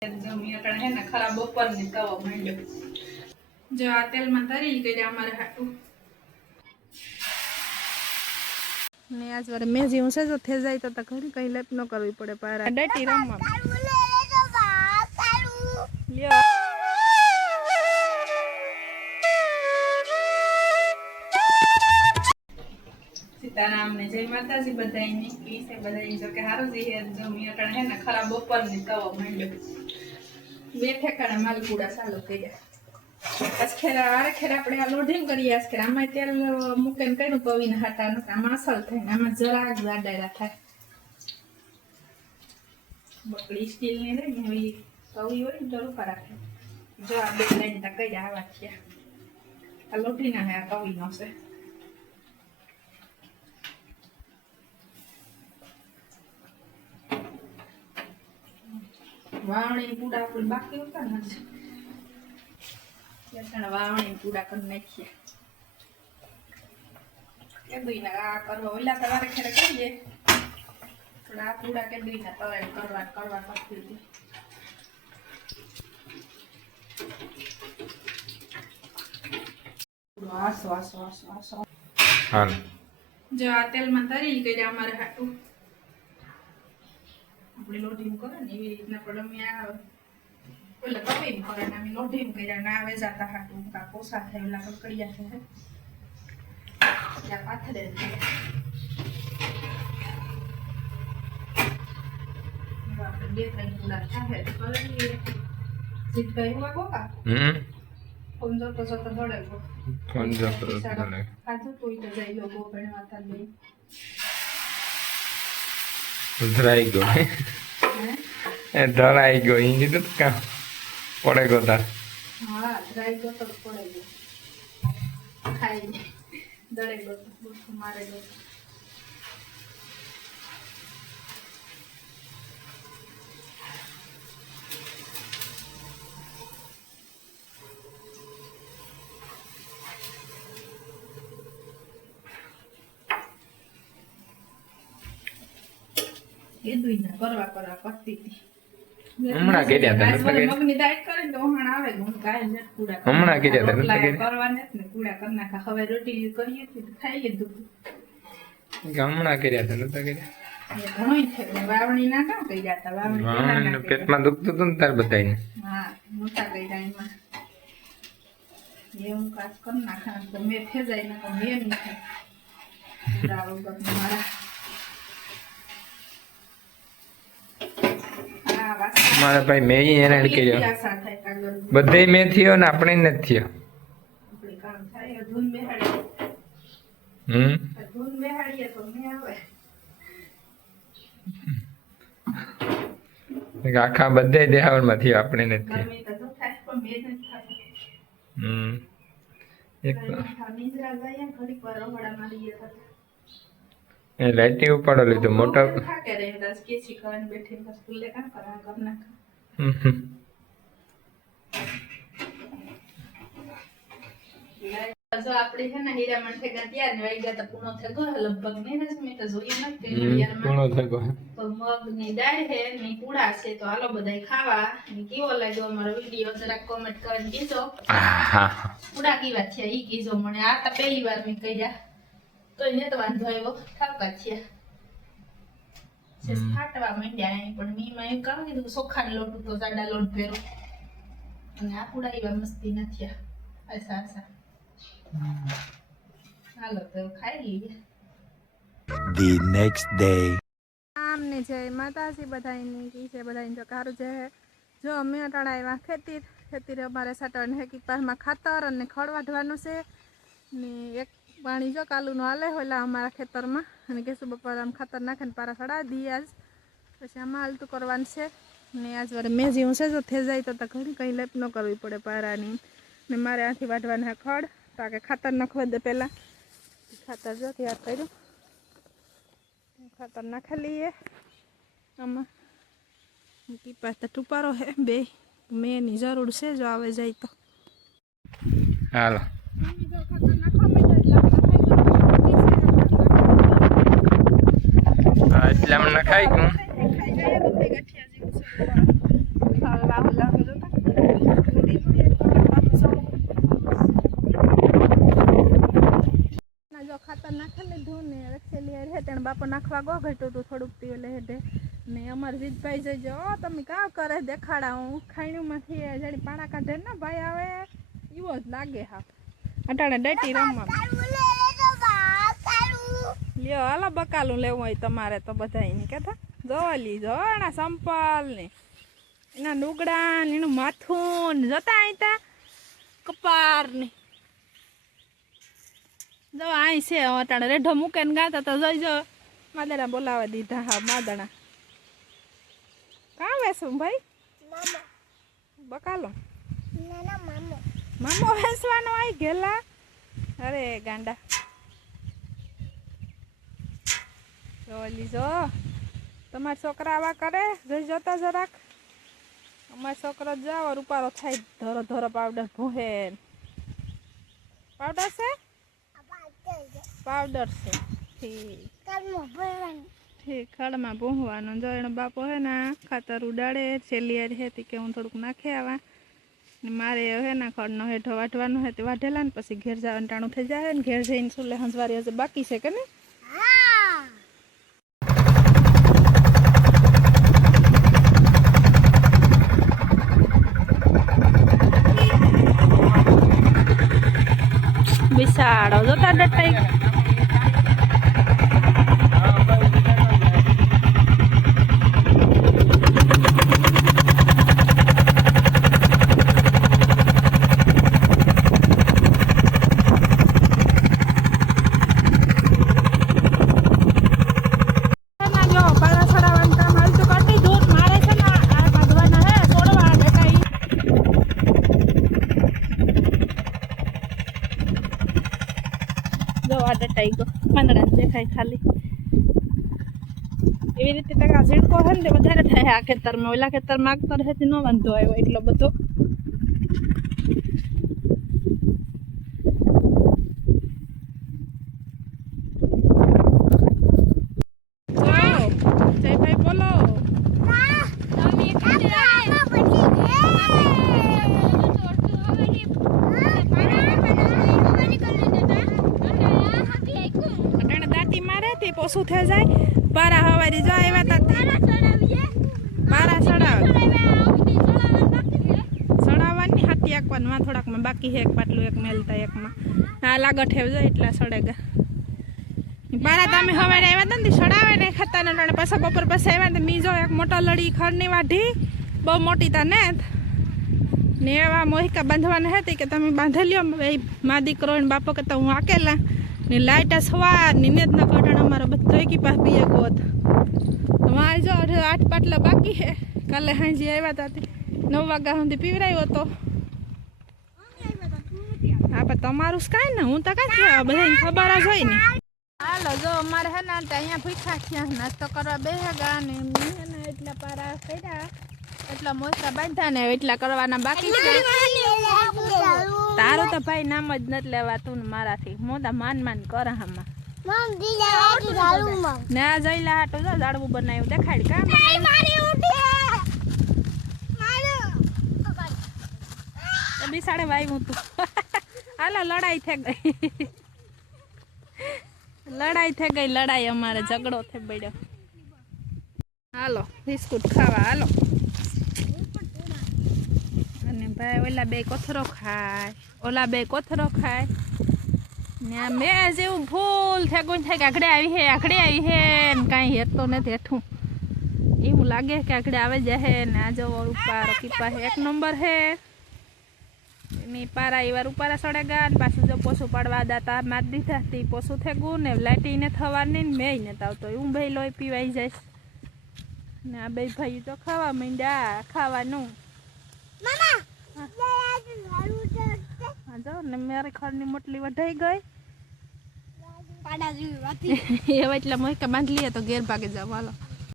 ખરાબ બપોર ની તવો માંડ્યો જો આ તેલમાં તરી કર્યા અમારે હાટું ને આજ વારે મેજી હું સેજો થઈ જાય તો ઘણી કઈ લેપ ન કરવી પડે પારા ડેટી રમવા લ્યો સીતારામ ને જય માતાજી બધાયને કી છે બધાય જો કે હારું છે જો મિયાટણ હે ને ખરાબ બપોર ની તવો માંડ્યો બે ઠેકાણા માલપુડા ચાલુ કર્યા આખેરા આપણે આ લોઢીંગ કરીએ આખેરા આમાં તેલ મૂકીને કર્યું પવીને હાટા નતા માસલ થઈને આમાં જરા જ વાડાયલા થાય બકડી સ્ટીલ ની રે ને એવી તવી હોય ને જરૂર રાખે જો આ બે લાઈન તા કર્યા આવા થયા આ લોઢી ના હે આ તવી નો છે વાવણી પૂડા આપણે બાકી હતા ને વાવણી પૂડા કરી નાખીએ કેદુઈના આ કરવા ઓલા સવારે ખેરે કરીએ પણ આ પૂડા કેદુઈના તવે કરવા કરતી હતી આસો હાલ જો આ તેલમાં તરી કર્યા અમારે હાટું આપણે લોઢી કરે ને એવી રીતના પણ અમે આ ઓલા તવી કરે ને અમે લોઢી કર્યા ના આવે જાતા હાટું કા પોસા થાય ઓલા કકડિયા છે યા પાથરે આપણે બે ત્રણ પૂડા થાય તો કરી જીત ગઈ હું કોકા ફોન જોતો જોતો દોડે ગો ફોન જોતો દોડે ખાધું તોય તો જાય લોકો ભણવા તા લઈ ધરાઈ ગયો એ ધરાઈ ગયો ઈ કીધું કા પડે ગયો તાર હા ધરાઈ ગયો તો પડે ગયો ખાઈ દડે ગયો બુઠું મારે ગયો કેદુઈના કરવા કરતી હતી હમણાં કર્યા હતા મગની દાળ કરે તો હમણાં આવે હું કાય ને પૂડા હમણાં કર્યા હતા કરવાને જ ને પૂડા કરી નાખા હવે રોટી કરીએ તો ખાઈ લીધું હમણાં કર્યા હતા નતા કર્યા ઘણોય છે વાવણી ના કામ કર્યા હતા વાવણી પેટમાં દુખતું હતું ને તાર બધાને હા મોટા કર્યા એમાં એવું કાજ કરી નાખા તો મેં ફેજાઈ નાખો મેં નહીં થાય રાવ મારા મારા ભાઈ મેં હેરાન કર્યો બધે મેં થયો ને આપણે નથી થયો આખા બધે દેહાવર માં થયો આપણે નથી થયો લાઈટી ઉપાડો લીધો મોટો જો આપણે છે ને હીરામણ થેગા ત્યાં ને વાઈ ગયા પૂણો થેગો લગભગ નહીં રસમી તો જોઈએ નથી પૂણો થેગો તો મગ ની દાળ છે ને પૂડા છે તો હાલો બધાય ખાવા ને કેવો લાગ્યો અમારો વિડિયો જરા કોમેન્ટ કરીને કીજો પૂડા કેવા થયા ઈ કીજો મને આ તો પહેલી વાર મેં કર્યા તો એને તો વાંધો આવ્યો ખાવા થયા ફાટવા માંડ્યા પણ મીમાં એમ કહું કીધું ચોખાનો લોટ તો જાડા લોટ ભેરો અને આ પૂડા એવા મસ્તી નથી આસા આસા હાલો તો ખાઈ લઈએ The next day આમને જય માતાજી બધાયની કી છે બધાયને જો કારું છે જો અમે અટાણા આવ્યા ખેતી અમારે સાટવાને હેકી પાસમાં ખાતર અને ખડ વાઢવાનું છે ને એક પાણી જો કાલુનું હાલે હોલા અમારા ખેતરમાં અને કેસુ બપોર આમ ખાતર નાખીને પારા સડાવી દઈએ આજ પછી આમાં હાલતું કરવાનું છે ને આજ વારે મેજી હું છે જો થઈ જાય તો ઘણી કંઈ લેપ ન કરવી પડે પારાની ને મારે આથી વાઢવાના ખડ તો કે ખાતર નાખવા દે પહેલાં ખાતર જો તૈયાર કર્યું ખાતર નાખી લઈએ આમાં ટીપા તો ટુપારો હે બે મેની જરૂર છે જો આવે જાય તો હાલો એટલે અમને ખાઈ ગયું ઘટ્યું હતું થોડુંક તી એટલે હેઠે ને અમારા જીતભાઈ જોઈજો તમે કાં કરે દેખાડા હું ખાણીમાંથી જડી પાણા કાઢે ને ભાઈ આવે એવો જ લાગે હા અટાણે ડેટી રમવા લ્યો હાલો બકાલું લેવું હોય તમારે તો બધા એની કહેતા જોવા લીજો એના સંપલ ને એના લુગડા ને એનું માથું ને જતા આઈતા કપાર ને જો અહીં છે અટાણે રેઢો મૂકે ને ગાતા તો જોઈજો માદણા બોલાવા દીધા હા માદણા કાં વેસું ભાઈ બકાલો મામો વેસવાનો આઈ ગેલા અરે ગાંડા જો લીજો તમારા છોકરા આવા કરે જોઈ જોતા જરાક અમારો છોકરો જાવ રૂપારો થાય ધોરો ધોરો પાવડર ભૂહે પાવડર છે પાવડર છે ઠીક ખડમાં ભૂંવાનું જો એનો બાપો હે ને ખાતર ઉડાડે છેલ્લી હેતી કે હું થોડુંક નાખી આવા ને મારે હે ને ખડનો હેઠો વાઢવાનું હે તે વાઢેલા ને પછી ઘેર જવાનું ટાણું થઈ જાય ને ઘેર જઈને સુલે હંસવારી હશે બાકી છે કે ને બિસાડો જોતા ડટાઈ ડટાઈ ગયો પાંદડા દેખાય ખાલી એવી રીતે ટકા ઝીણકો હે ને વધારે થાય આ ખેતરમાં ઓલા ખેતરમાં આગતર હેથી ન વાંધો આવ્યો એટલો બધો જયભાઈ બોલો પોસું થઈ જાય પારા હવારી જો આવ્યા તા પારા સડાવવાની હાથી આંકવાનું માં થોડાકમાં બાકી છે એક પાટલું એક મેલતા એકમાં આ લાગો ઠેવજો એટલા સડેગા પારા તમે હવારે આવ્યા હતા ને સડાવે ને ખાતા ને પાછા બપોર પછી આવ્યા ને બીજો એક મોટો લડી ખડની વાઢી બહુ મોટી તા ને એવા મોહિકા બાંધવાના હતી કે તમે બાંધેલ્યો મા દીકરો ને બાપો કે હું આકેલા ને લાઈટ સવાર ની નેત ના કાઢણ અમારો બધો એકી પાસ પીએ ગોત તમારે જો 8 પાટલા બાકી છે કાલે હાંજી આવ્યા હતા 9 વાગ્યા સુધી પીવરાયો હતો હા પણ તમારું કાંઈ ને હું તો કાંઈ બધાને ખબર જ હોય ને હાલો જો અમારે હે ને અહીંયા ભૂખ્યા થયા નાસ્તો કરવા બેહ્યા ને એટલા પારા કર્યા એટલા મોસા બાંધ્યા ને એટલા કરવાના બાકી છે તારું તો ભાઈ નામ જ નથી લેવાતું ને મારાથી મોટા માન કરે આમાં ને આ જઈલા હાટું જો જાડવું બનાવ્યું દેખાડ કા બિસાડે વાવ્યું તું હાલો લડાઈ થઈ ગઈ લડાઈ અમારે ઝઘડો થઈ પડ્યો હાલો બિસ્કુટ ખાવા હાલો ભાઈ ઓલા બે કોથરો ખાય ને મેં જેવું ભૂલ થેગું થાય કે આખડે આવી હે ને કાંઈ હેરતો નથી હેઠું એવું લાગે કે આખડે આવે જાય ને આ જો રૂપારો કીપા એક નંબર હે એની પારા એ વાર ઉપારા સડેગા ને પાછું જો પોસું પાડવા દાતા મારી દીધા તે પોસું થેગું ને લાઈટીને થવાની ને મેં ને આવતો એવું ભાઈ લોહી પીવાઈ જાય ને આ બે ભાઈ તો ખાવા માંડ્યા ખાવાનું ને મારી ખરની મોટલી વઢાઈ ગઈ હવે એટલા મોહિકા બાંધ લઈએ તો ઘેર ભાગે જાવ હાલો